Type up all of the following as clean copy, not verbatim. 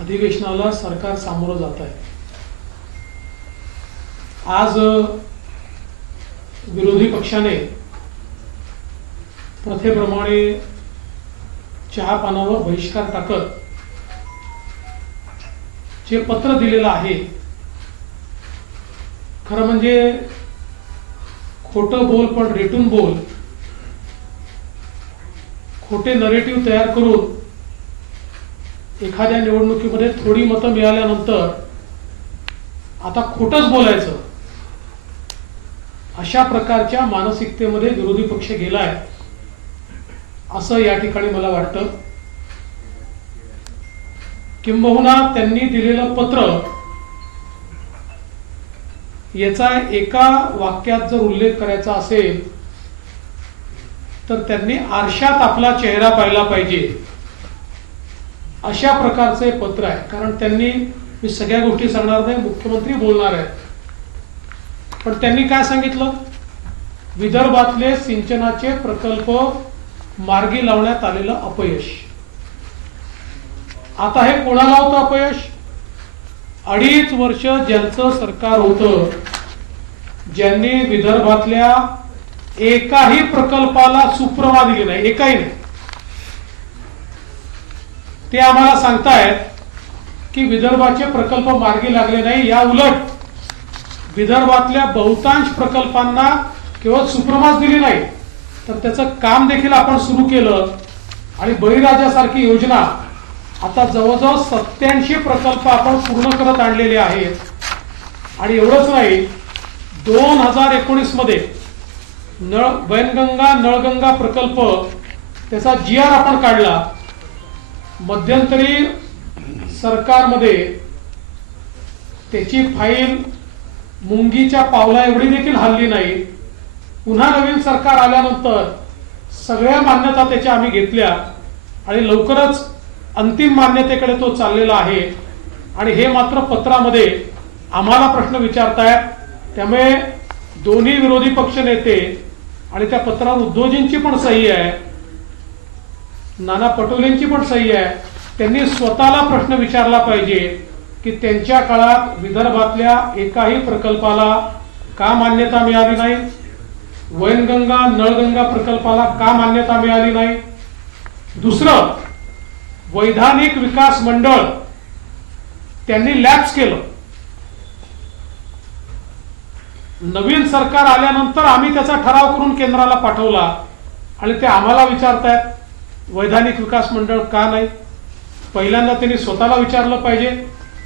अधिवेशनाला सरकार सामोरं जात आहे। आज विरोधी पक्षाने प्रथेप्रमाणे चहा पानावर बहिष्कार टाकत जे पत्र दिलेलं आहे, खरं म्हणजे खोटं बोल पण रेटून बोल, खोटे नरेटिव्ह तयार करून एखाद्या निवडणुकीमध्ये थोडी मतं मिळाल्यानंतर आता खोटंच बोलायचं, अशा प्रकारच्या मानसिकतेमध्ये विरोधी पक्ष गेलाय असं या ठिकाणी मला वाटतं। किंबहुना त्यांनी दिलेलं पत्र याचा एका वाक्यात जर उल्लेख करायचा असेल तर त्यांनी आरशात आपला चेहरा पाहिला पाहिजे, अशा प्रकारचे पत्र आहे। कारण त्यांनी, मी सगळ्या गोष्टी सांगणार नाही, मुख्यमंत्री बोलणार आहेत, पण त्यांनी काय सांगितलं, विदर्भातले सिंचनाचे प्रकल्प मार्गी लावण्यात आलेलं अपयश। आता हे कोणाला होतं अपयश? 2.5 वर्ष ज्यांचं सरकार होतं, ज्यांनी विदर्भातल्या एकाही प्रकल्पाला सुप्रमा दिली नाही, एकाही नाही, ते आम्हाला सांगतायत की विदर्भाचे प्रकल्प मार्गी लागले नाही। या उलट विदर्भातल्या बहुतांश प्रकल्पांना केवळ सुप्रमाच दिली नाही, तर त्याचं काम देखील आपण सुरू केलं आणि बळीराजासारखी योजना आता जवळजवळ 87 प्रकल्प आपण पूर्ण करत आणलेले आहेत। आणि एवढंच नाही, 2019 मध्ये वैनगंगा नळगंगा प्रकल्प त्याचा GR आपण काढला। मध्यंतरी सरकारमध्ये त्याची फाईल मुंगीच्या पावला एवढी देखील हल्ली नाही। पुन्हा नवीन सरकार आल्यानंतर सगळ्या मान्यता त्याच्या आम्ही घेतल्या आणि लवकरच अंतिम मान्यतेकडे तो चाललेला आहे। आणि हे मात्र पत्रामध्ये आम्हाला प्रश्न विचारतायत, त्यामुळे दोन्ही विरोधी पक्ष नेते आणि त्या पत्रावर उद्धवजींची पण सही आहे, नाना पटोलेंची पण सही आहे, त्यांनी स्वतःला प्रश्न विचारला पाहिजे की त्यांच्या काळात विदर्भातल्या एकाही प्रकल्पाला का मान्यता मिळाली नाही, वैनगंगा नळगंगा प्रकल्पाला का मान्यता मिळाली नाही। दुसरं, वैधानिक विकास मंडळ त्यांनी लॅप्स केलं। नवीन सरकार आल्यानंतर आम्ही त्याचा ठराव करून केंद्राला पाठवला आणि ते आम्हाला विचारतायत वैधानिक विकास मंडळ का नाही। पहिल्यांदा त्यांनी स्वतःला विचारलं पाहिजे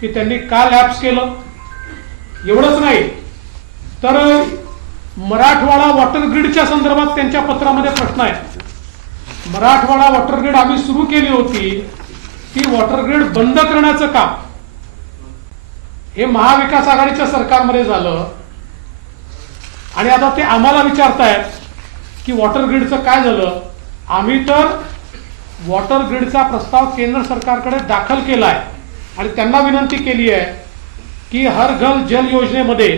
की त्यांनी का लॅप्स केलं। एवढंच नाही तर मराठवाडा वॉटर ग्रीडच्या संदर्भात त्यांच्या पत्रामध्ये प्रश्न आहे। मराठवाडा वॉटर ग्रीड आम्ही सुरू केली होती, ती वॉटर ग्रीड बंद करण्याचं काम हे महाविकास आघाडीच्या सरकारमध्ये झालं आणि आता ते आम्हाला विचारतायत की वॉटर ग्रीडचं काय झालं। आम्ही तर वॉटर ग्रीडचा प्रस्ताव केंद्र सरकारकडे दाखल केलाय आणि त्यांना विनंती केली आहे की हर घर जल योजनेमध्ये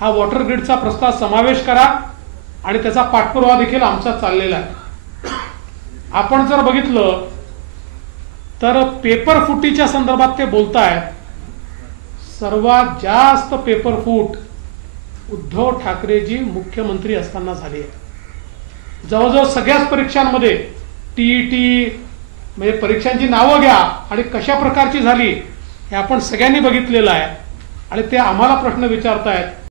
हा वॉटर ग्रीडचा प्रस्ताव समावेश करा आणि त्याचा पाठपुरावा देखील आमचा चाललेला आहे। आपण जर बघितलं तर पेपर फुटीच्या संदर्भात ते बोलतायत, सर्वात जास्त पेपर फूट उद्धव ठाकरेजी मुख्यमंत्री असताना झाली आहे। जवळजवळ सगळ्याच परीक्षांमध्ये TET म्हणजे परीक्षांची नावं घ्या आणि कशा प्रकारची झाली हे आपण सगळ्यांनी बघितलेलं आहे आणि ते आम्हाला प्रश्न विचारतायत